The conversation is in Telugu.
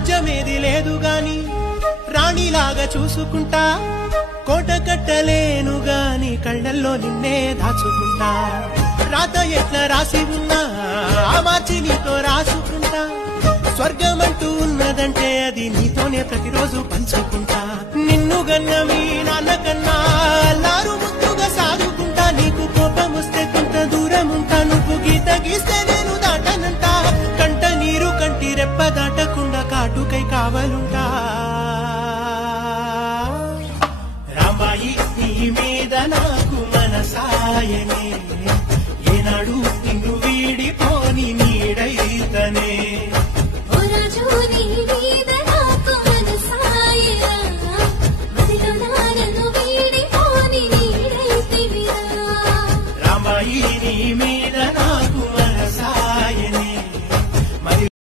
రాజ్యమేది లేదు గాని రాణిలాగా చూసుకుంటా కోట కట్టలేను గాని కళ్ళల్లో నిన్నే దాచుకుంటా రాత ఎట్లా రాసి ఉన్నా ఆ మార్చి నీతో రాసుకుంటా స్వర్గమంటూ ఉన్నదంటే అది నీతోనే ప్రతిరోజు పంచుకుంటా నిన్ను గన్న మీ నాన్న కన్నా అల్లారు ముద్దుగా సాదుకుంటా నీకు కోపం వస్తే కొంత దూరం ఉంటా నువ్వు గీత గీస్తే నేను దాటనంటా కంట నీరు కంటి రెప్ప దాటకుండా కాటుకై కావాలుంటా